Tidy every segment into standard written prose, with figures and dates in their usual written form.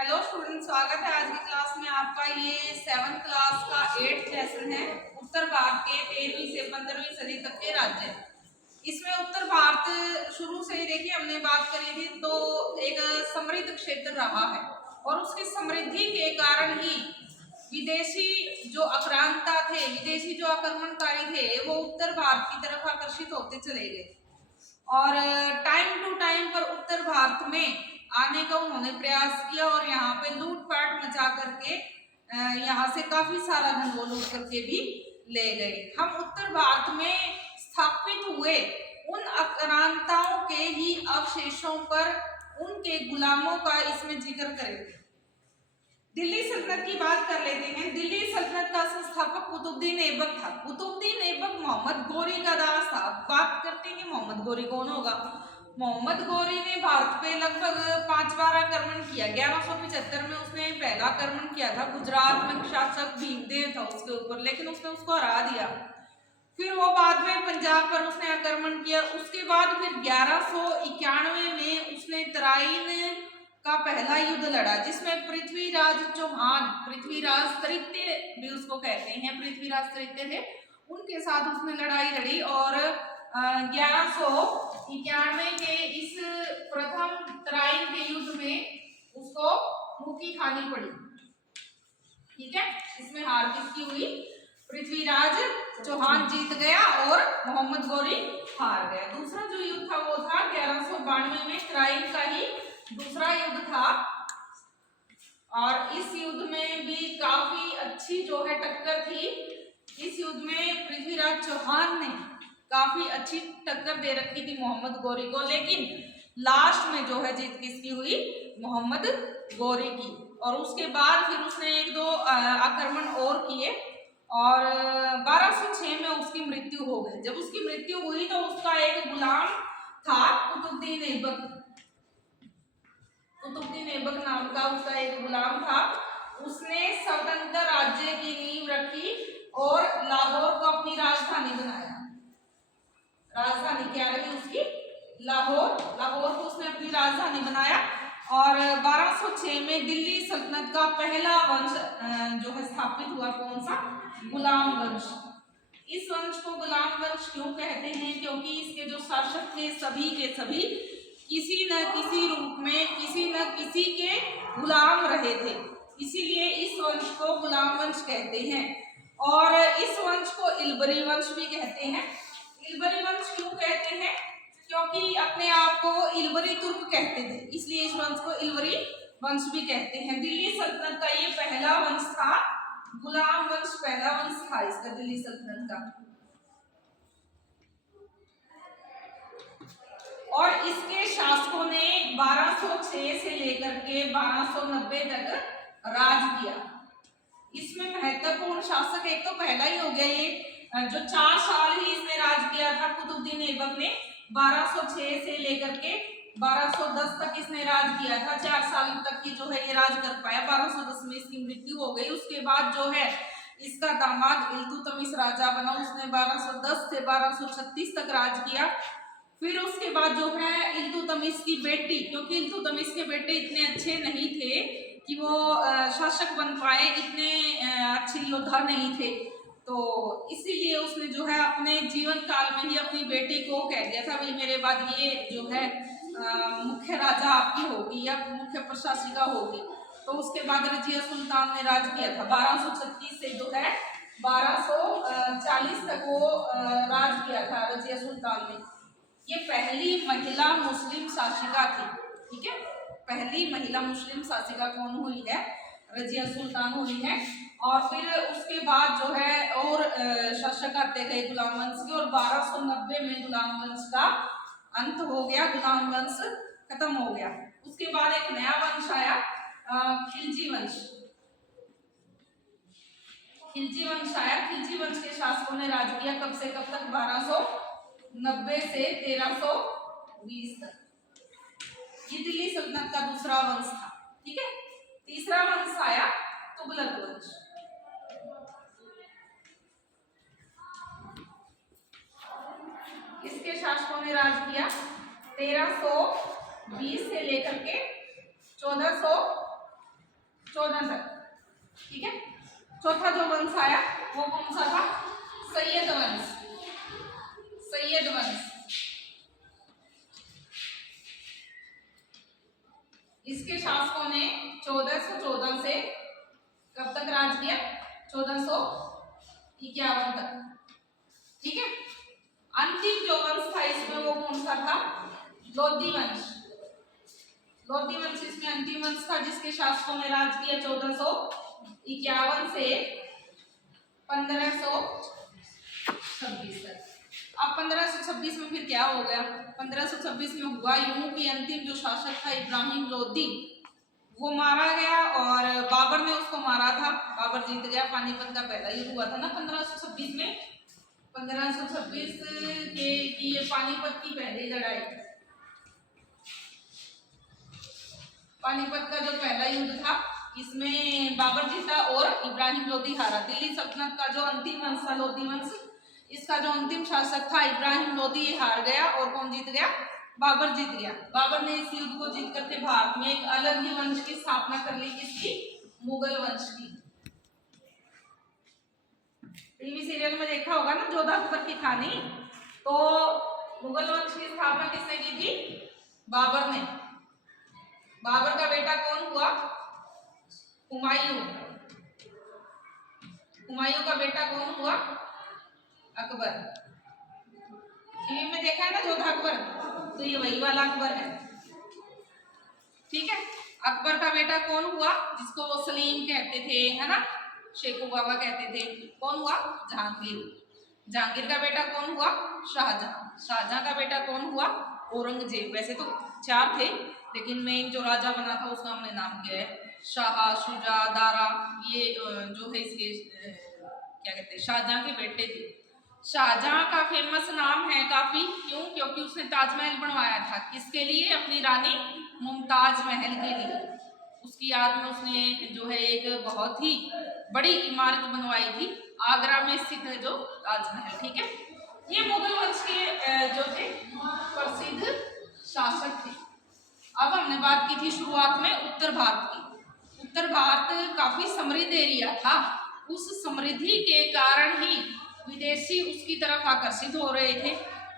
Hello student, स्वागत है आज की क्लास में आपका। ये 7th क्लास का 8th लेसन है, उत्तर भारत के 13वीं से 15वीं सदी तक के राज्य। इसमें उत्तर भारत शुरू से ही देखिए हमने बात करी थी, तो एक समृद्ध क्षेत्र रहा है और उसकी समृद्धि के कारण ही विदेशी जो आक्रांता थे, विदेशी जो आक्रमणकारी थे, वो उत्तर भारत की तरफ आकर्षित होते चले गए और टाइम टू टाइम पर उत्तर भारत में आने का उन्होंने प्रयास किया और यहाँ पे लूटपाट मचा करके यहाँ से काफी सारा धन वो लूट करके भी ले गए। हम उत्तर भारत में स्थापित हुए उन आक्रांताओं के ही अवशेषों पर उनके गुलामों का इसमें जिक्र करेंगे। दिल्ली सल्तनत की बात कर लेते हैं। दिल्ली सल्तनत का संस्थापक कुतुबुद्दीन ऐबक था। कुतुबुद्दीन ऐबक मोहम्मद गोरी का दास था। बात करते हैं कि मोहम्मद गोरी कौन होगा। मोहम्मद गोरी ने भारत पे लगभग 5 बार आक्रमण किया। 1175 में उसने पहला आक्रमण किया था। गुजरात में शासक भीमदेव था उसके ऊपर, लेकिन उसने उसको हरा दिया। फिर वो बाद में पंजाब पर उसने आक्रमण किया। उसके बाद फिर 1191 में उसने तराइन का पहला युद्ध लड़ा, जिसमें पृथ्वीराज चौहान, पृथ्वीराज तृतीय भी उसको कहते हैं, पृथ्वीराज तृतीय थे, उनके साथ उसने लड़ाई लड़ी और 1191 के इस प्रथम तराइन के युद्ध में उसको मुक्की खानी पड़ी। ठीक है, इसमें हार किसकी हुई? पृथ्वीराज चौहान जीत गया और मोहम्मद गोरी हार गया। दूसरा जो युद्ध था वो था 1192 में तराइन का ही दूसरा युद्ध था और इस युद्ध में भी काफी अच्छी जो है टक्कर थी। इस युद्ध में पृथ्वीराज चौहान ने काफी अच्छी टक्कर दे रखी थी मोहम्मद गोरी को, लेकिन लास्ट में जो है जीत किसकी हुई? मोहम्मद गोरी की। और उसके बाद फिर उसने 1-2 आक्रमण और किए और 1206 में उसकी मृत्यु हो गई। जब उसकी मृत्यु हुई तो उसका एक गुलाम था कुतुबुद्दीन ऐबक। कुतुबुद्दीन ऐबक नाम का उसका एक गुलाम था। उसने स्वतंत्र राज्य की नींव रखी और लाहौर को अपनी राजधानी बनाया। राजधानी क्या रही उसकी? लाहौर। लाहौर को उसने अपनी राजधानी बनाया और 1206 में दिल्ली सल्तनत का पहला वंश जो है स्थापित हुआ। कौन सा? गुलाम वंश। इस वंश को गुलाम वंश क्यों कहते हैं? क्योंकि इसके जो शासक थे सभी के सभी किसी न किसी रूप में किसी न किसी के गुलाम रहे थे, इसीलिए इस वंश को गुलाम वंश कहते हैं। और इस वंश को इल्बरी वंश भी कहते हैं। इल्बरी वंश क्यों कहते हैं? क्योंकि अपने आप को इल्बरी तुर्क कहते थे, इसलिए इस वंश को इल्बरी वंश भी कहते हैं। दिल्ली सल्तनत का ये पहला वंश था, गुलाम वंश पहला वंश था इसका, दिल्ली सल्तनत का। और इसके शासकों ने 1206 से लेकर के 1290 तक राज किया। इसमें महत्वपूर्ण शासक एक तो पहला ही हो गया, ये जो 4 साल ही इसने राज किया था कुतुबुद्दीन ऐबक ने। 1206 से लेकर के 1210 तक इसने राज किया था। 4 साल तक की जो है ये राज कर पाया। 1210 में इसकी मृत्यु हो गई। उसके बाद जो है इसका दामाद इल्तुतमिश राजा बना। उसने 1210 से 1236 तक राज किया। फिर उसके बाद जो है इल्तुतमिश की बेटी, क्योंकि इल्तुतमिश के बेटे इतने अच्छे नहीं थे कि वो शासक बन पाए, इतने अच्छे योद्धा नहीं थे, तो इसीलिए उसने जो है अपने जीवन काल में ही अपनी बेटी को कह दिया था, भाई मेरे बाद ये जो है मुख्य राजा आपकी होगी या मुख्य प्रशासिका होगी। तो उसके बाद रजिया सुल्तान ने राज किया था। 1236 से जो है 1240 तक वो राज किया था रजिया सुल्तान ने। ये पहली महिला मुस्लिम शासिका थी। ठीक है, पहली महिला मुस्लिम शासिका कौन हुई है? रजिया सुल्तान हुई है। और फिर उसके बाद जो है और शासक आते गए गुलाम वंश के, और 1290 में गुलाम वंश का अंत हो गया, गुलाम वंश खत्म हो गया। उसके बाद एक नया वंश आया, खिलजी वंश। खिलजी वंश आया। खिलजी वंश के शासकों ने राज किया कब से कब तक? 1290 से 1320 तक। ये दिल्ली सल्तनत का दूसरा वंश था। ठीक है, तीसरा वंश आया तुगलक वंश। इसके शासकों ने राज किया 1320 से लेकर के 14 14 तक, ठीक है। चौथा जो वंश आया वो कौन सा था? सैयद वंश। सैयद वंश, इसके शासकों ने 1414 से कब तक राज किया? 1451 तक, ठीक है। अंतिम जो वंश था इसमें वो कौन सा था? लोधी वंश। लोधी वंश इसमें अंतिम वंश था जिसके शासकों ने राज किया 1451 से 1526 तक। अब 1526 में फिर क्या हो गया? 1526 में हुआ यूं कि अंतिम जो शासक था इब्राहिम लोधी वो मारा गया और बाबर ने उसको मारा था। बाबर जीत गया। पानीपत का पहला युद्ध हुआ था ना 1526 में। 1526 के की ये पानीपत की पहली लड़ाई, पानीपत का जो पहला युद्ध था इसमें बाबर जीता और इब्राहिम लोधी हारा। दिल्ली सल्तनत का जो अंतिम वंश था लोधी वंश, इसका जो अंतिम शासक था इब्राहिम लोधी ये हार गया और कौन जीत गया? बाबर जीत गया। बाबर ने इस युद्ध को जीत करके भारत में एक अलग ही वंश की स्थापना कर ली। किसकी? मुगल वंश की। टीवी सीरियल में देखा होगा ना जोधा अकबर की कहानी, तो मुगल वंश की स्थापना किसने की थी? बाबर ने। बाबर का बेटा कौन हुआ? हुमायूं। हुमायूं का बेटा कौन हुआ? अकबर। टीवी में देखा है ना जोधा अकबर, तो ये वही वाला अकबर है, ठीक है। अकबर का बेटा कौन हुआ? जिसको वो सलीम कहते थे, है ना, शेखू बाबा कहते थे, कौन हुआ? जहांगीर। जहांगीर का बेटा कौन हुआ? शाहजहां। शाहजहां का बेटा कौन हुआ? औरंगजेब। वैसे तो 4 थे लेकिन मेन जो राजा बना था उसका हमने नाम किया है शाह, शुजा, दारा। ये जो है इसके क्या कहते हैं, शाहजहां के बेटे थे। शाहजहां का फेमस नाम है काफी, क्यों? क्योंकि उसने ताजमहल बनवाया था। किसके लिए? अपनी रानी मुमताज महल के लिए। उसकी याद में उसने जो है एक बहुत ही बड़ी इमारत बनवाई थी। आगरा में स्थित है जो ताजमहल, ठीक है। ये मुगल वंश के जो थे प्रसिद्ध शासक थे। अब हमने बात की थी शुरुआत में उत्तर भारत की। उत्तर भारत काफी समृद्ध एरिया था। उस समृद्धि के कारण ही विदेशी उसकी तरफ आकर्षित हो रहे थे,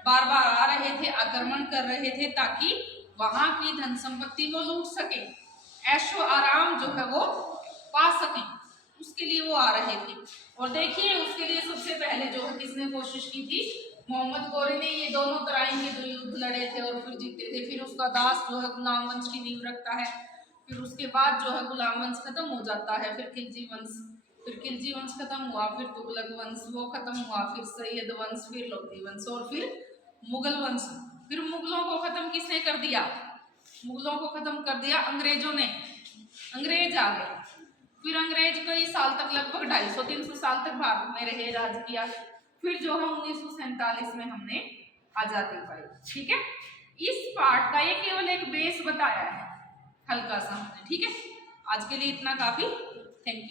बार बार आ रहे थे, आक्रमण कर रहे थे ताकि वहां की धन संपत्ति को लूट सके, ऐशो आराम जो है वो पा सके, उसके लिए वो आ रहे थे। और देखिए उसके लिए सबसे पहले जो है किसने कोशिश की थी? मोहम्मद गौरी ने। ये दोनों तराइन के जो युद्ध लड़े थे और फिर जीते थे। फिर उसका दास जो है गुलाम वंश की नींव रखता है। फिर उसके बाद जो है गुलाम वंश खत्म हो जाता है। फिर खिलजी वंश, फिर खिलजी वंश खत्म हुआ, फिर तुगलक वंश वो खत्म हुआ, फिर सैयद वंश, फिर लोधी वंश और फिर मुगल वंश। फिर मुगलों को खत्म किसने कर दिया? मुगलों को खत्म कर दिया अंग्रेजों ने। अंग्रेज आ गए। फिर अंग्रेज कई साल तक, लगभग 250-300 साल तक भारत में रहे, राज किया। फिर जो है 1947 में हमने आजादी पाई, ठीक है। इस पार्ट का ये केवल एक बेस बताया है हल्का सा हमने, ठीक है। आज के लिए इतना काफी। Thank you.